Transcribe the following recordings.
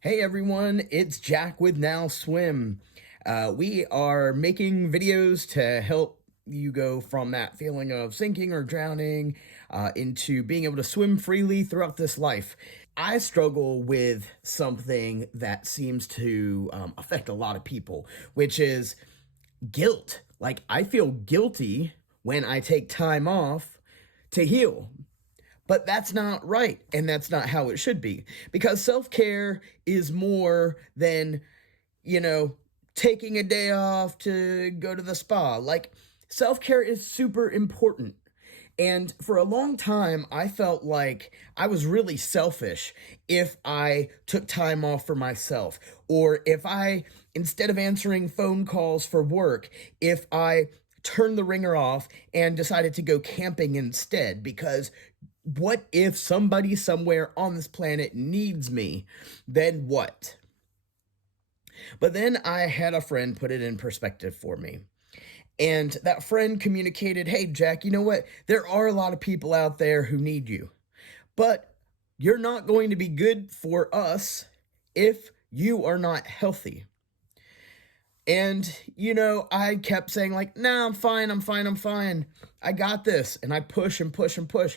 Hey everyone, it's Jack with Now Swim. We are making videos to help you go from that feeling of sinking or drowning into being able to swim freely throughout this life. I struggle with something that seems to affect a lot of people, which is guilt. Like, I feel guilty when I take time off to heal. But that's not right, and that's not how it should be. Because self care is more than, you know, taking a day off to go to the spa. Like, self care is super important. And for a long time, I felt like I was really selfish if I took time off for myself, or if I, instead of answering phone calls for work, if I turned the ringer off and decided to go camping instead, because what if somebody somewhere on this planet needs me? Then what? But then I had a friend put it in perspective for me. And that friend communicated, hey, Jack, you know what? There are a lot of people out there who need you. But you're not going to be good for us if you are not healthy. And, I kept saying, like, nah, I'm fine, I'm fine, I'm fine. I got this. And I push and push and push.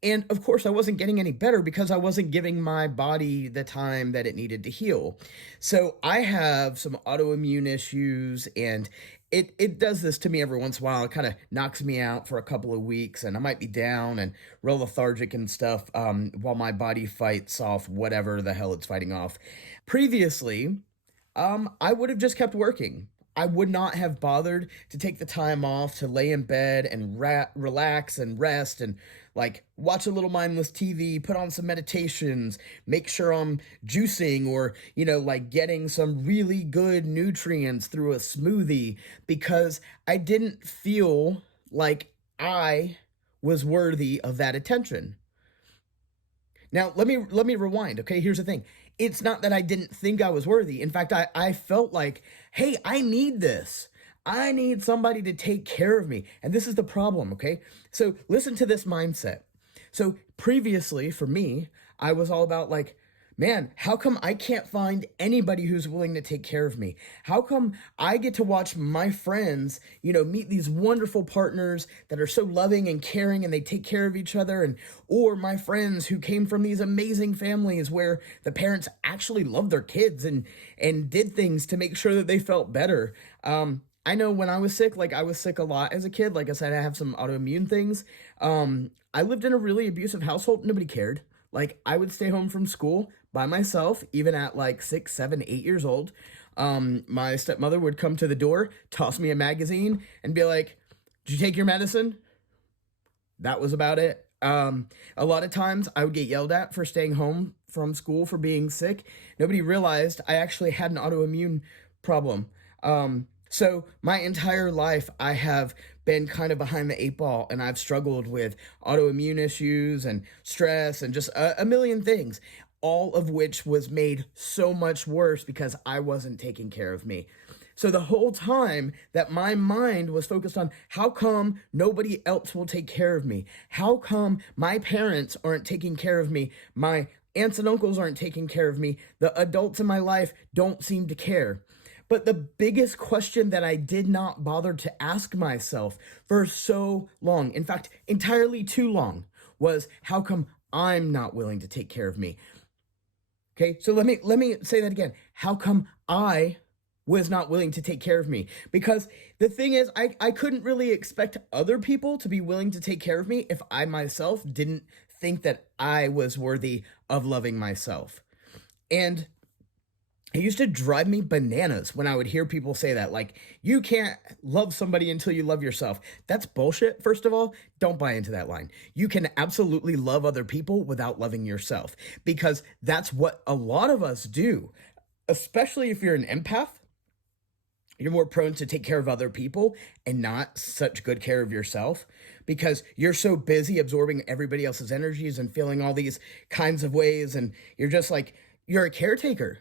And of course, I wasn't getting any better because I wasn't giving my body the time that it needed to heal. So I have some autoimmune issues, and it does this to me every once in a while. It kind of knocks me out for a couple of weeks, and I might be down and real lethargic and stuff while my body fights off whatever the hell it's fighting off. Previously, I would have just kept working. I would not have bothered to take the time off to lay in bed and relax and rest and like watch a little mindless TV, put on some meditations, make sure I'm juicing or, like getting some really good nutrients through a smoothie because I didn't feel like I was worthy of that attention. Now, let me rewind, okay? Here's the thing. It's not that I didn't think I was worthy. In fact, I felt like, hey, I need this. I need somebody to take care of me. And this is the problem, okay? So listen to this mindset. So previously, for me, I was all about like, man, how come I can't find anybody who's willing to take care of me? How come I get to watch my friends, meet these wonderful partners that are so loving and caring and they take care of each other, and or my friends who came from these amazing families where the parents actually loved their kids and did things to make sure that they felt better. I know when I was sick, like I was sick a lot as a kid. Like I said, I have some autoimmune things. I lived in a really abusive household. Nobody cared. Like, I would stay home from school by myself, even at like 6, 7, 8 years old. My stepmother would come to the door, toss me a magazine, and be like, "Did you take your medicine?" That was about it. A lot of times I would get yelled at for staying home from school for being sick. Nobody realized I actually had an autoimmune problem. So my entire life, I have been kind of behind the eight ball, and I've struggled with autoimmune issues and stress and just a million things, all of which was made so much worse because I wasn't taking care of me. So the whole time that my mind was focused on how come nobody else will take care of me? How come my parents aren't taking care of me? My aunts and uncles aren't taking care of me. The adults in my life don't seem to care. But the biggest question that I did not bother to ask myself for so long, in fact, entirely too long, was how come I'm not willing to take care of me? Okay, so let me say that again. How come I was not willing to take care of me? Because the thing is, I couldn't really expect other people to be willing to take care of me if I myself didn't think that I was worthy of loving myself. And it used to drive me bananas when I would hear people say that, like, you can't love somebody until you love yourself. That's bullshit, first of all. Don't buy into that line. You can absolutely love other people without loving yourself, because that's what a lot of us do, especially if you're an empath. You're more prone to take care of other people and not such good care of yourself because you're so busy absorbing everybody else's energies and feeling all these kinds of ways. And you're just like, you're a caretaker.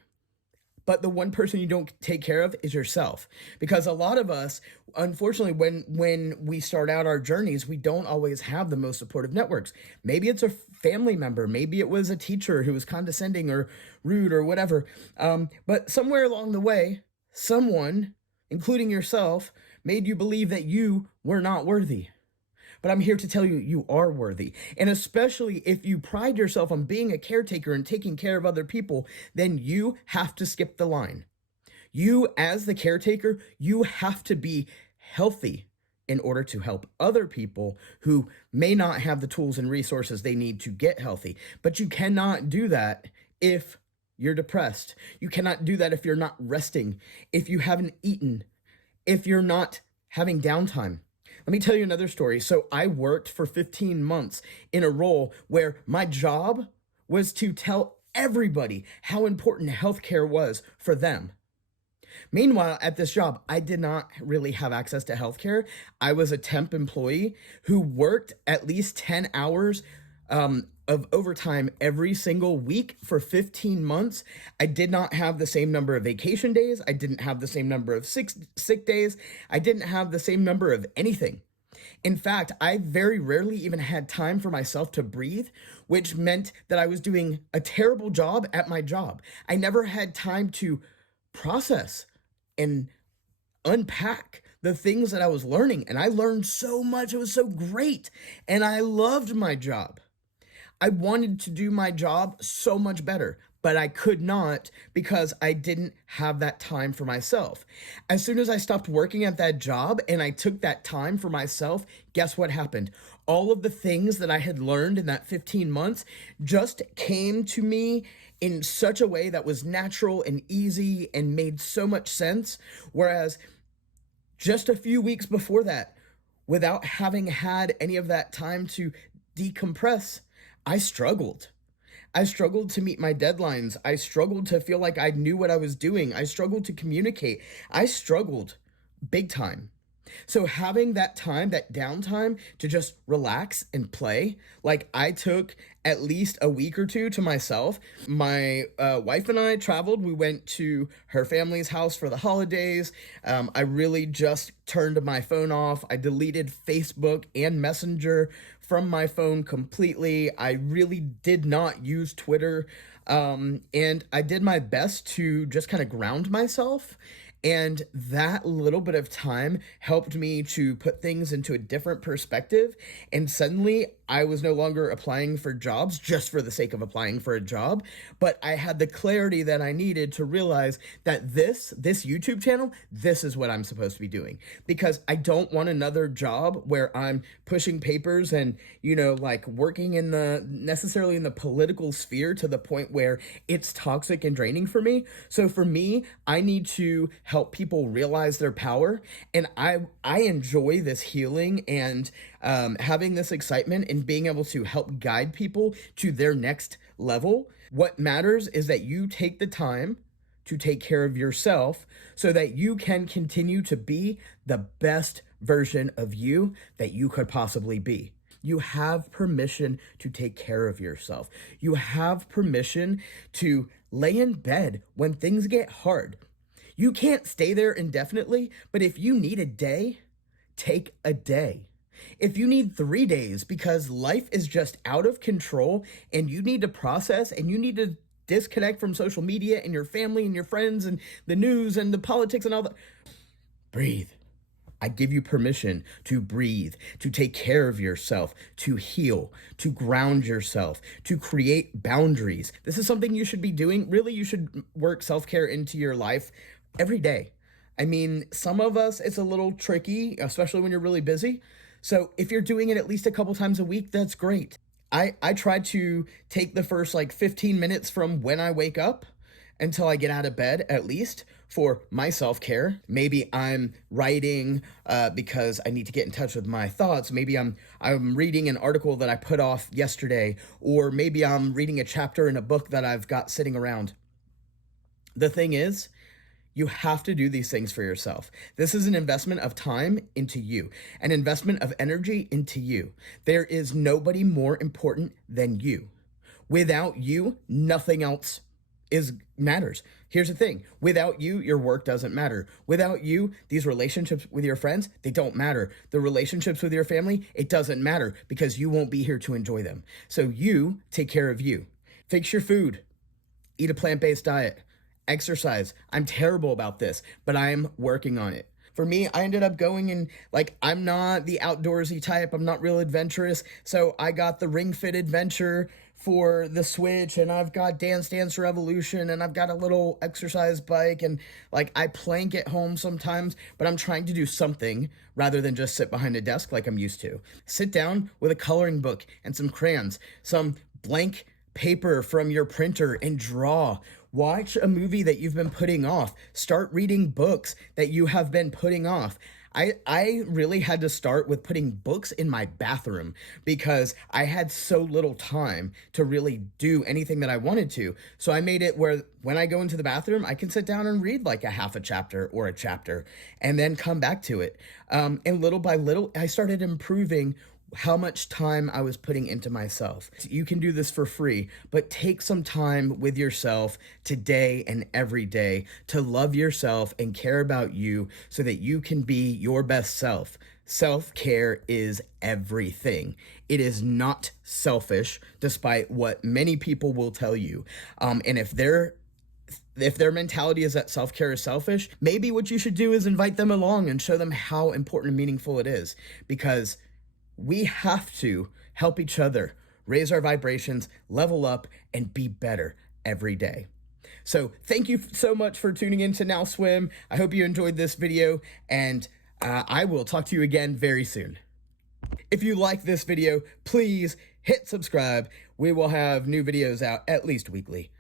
But the one person you don't take care of is yourself. Because a lot of us, unfortunately, when we start out our journeys, we don't always have the most supportive networks. Maybe it's a family member. Maybe it was a teacher who was condescending or rude or whatever. But somewhere along the way, someone, including yourself, made you believe that you were not worthy. But I'm here to tell you, you are worthy. And especially if you pride yourself on being a caretaker and taking care of other people, then you have to skip the line. You, as the caretaker, you have to be healthy in order to help other people who may not have the tools and resources they need to get healthy. But you cannot do that if you're depressed. You cannot do that if you're not resting, if you haven't eaten, if you're not having downtime. Let me tell you another story. So I worked for 15 months in a role where my job was to tell everybody how important healthcare was for them. Meanwhile, at this job, I did not really have access to healthcare. I was a temp employee who worked at least 10 hours of overtime every single week for 15 months. I did not have the same number of vacation days. I didn't have the same number of sick days. I didn't have the same number of anything. In fact, I very rarely even had time for myself to breathe, which meant that I was doing a terrible job at my job. I never had time to process and unpack the things that I was learning. And I learned so much. It was so great. And I loved my job. I wanted to do my job so much better, but I could not because I didn't have that time for myself. As soon as I stopped working at that job and I took that time for myself, guess what happened? All of the things that I had learned in that 15 months just came to me in such a way that was natural and easy and made so much sense. Whereas just a few weeks before that, without having had any of that time to decompress, I struggled. I struggled to meet my deadlines. I struggled to feel like I knew what I was doing. I struggled to communicate. I struggled big time. So having that time, that downtime to just relax and play, like I took at least a week or two to myself. My wife and I traveled. We went to her family's house for the holidays. I really just turned my phone off. I deleted Facebook and Messenger from my phone completely. I really did not use Twitter. And I did my best to just kind of ground myself. And that little bit of time helped me to put things into a different perspective. And suddenly I was no longer applying for jobs just for the sake of applying for a job, but I had the clarity that I needed to realize that this YouTube channel, this is what I'm supposed to be doing, because I don't want another job where I'm pushing papers and, like working necessarily in the political sphere to the point where it's toxic and draining for me. So for me, I need to help people realize their power. And I enjoy this healing and having this excitement and being able to help guide people to their next level. What matters is that you take the time to take care of yourself so that you can continue to be the best version of you that you could possibly be. You have permission to take care of yourself. You have permission to lay in bed when things get hard. You can't stay there indefinitely, but if you need a day, take a day. If you need 3 days because life is just out of control and you need to process and you need to disconnect from social media and your family and your friends and the news and the politics and all that, breathe. I give you permission to breathe, to take care of yourself, to heal, to ground yourself, to create boundaries. This is something you should be doing. Really, you should work self-care into your life every day. I mean, some of us, it's a little tricky, especially when you're really busy. So if you're doing it at least a couple times a week, that's great. I try to take the first 15 minutes from when I wake up until I get out of bed, at least, for my self-care. Maybe I'm writing because I need to get in touch with my thoughts. Maybe I'm reading an article that I put off yesterday, or maybe I'm reading a chapter in a book that I've got sitting around. The thing is, you have to do these things for yourself. This is an investment of time into you, an investment of energy into you. There is nobody more important than you. Without you, nothing else is matters. Here's the thing. Without you, your work doesn't matter. Without you, these relationships with your friends, they don't matter. The relationships with your family, it doesn't matter because you won't be here to enjoy them. So you take care of you. Fix your food. Eat a plant-based diet. Exercise. I'm terrible about this, but I'm working on it. For me, I ended up going and I'm not the outdoorsy type. I'm not real adventurous. So I got the Ring Fit Adventure for the Switch, and I've got Dance Dance Revolution, and I've got a little exercise bike, and I plank at home sometimes, but I'm trying to do something rather than just sit behind a desk like I'm used to. Sit down with a coloring book and some crayons, some blank paper from your printer, and draw. Watch a movie that you've been putting off. Start reading books that you have been putting off. I really had to start with putting books in my bathroom because I had so little time to really do anything that I wanted to. So I made it where when I go into the bathroom, I can sit down and read like a half a chapter or a chapter and then come back to it. And little by little, I started improving how much time I was putting into myself. You can do this for free, but take some time with yourself today and every day to love yourself and care about you so that you can be your best self. Self-care is everything. It is not selfish, despite what many people will tell you. And if their mentality is that self-care is selfish, maybe what you should do is invite them along and show them how important and meaningful it is, because we have to help each other raise our vibrations, level up, and be better every day. So thank you so much for tuning in to Now Swim. I hope you enjoyed this video, and I will talk to you again very soon. If you like this video, please hit subscribe. We will have new videos out at least weekly.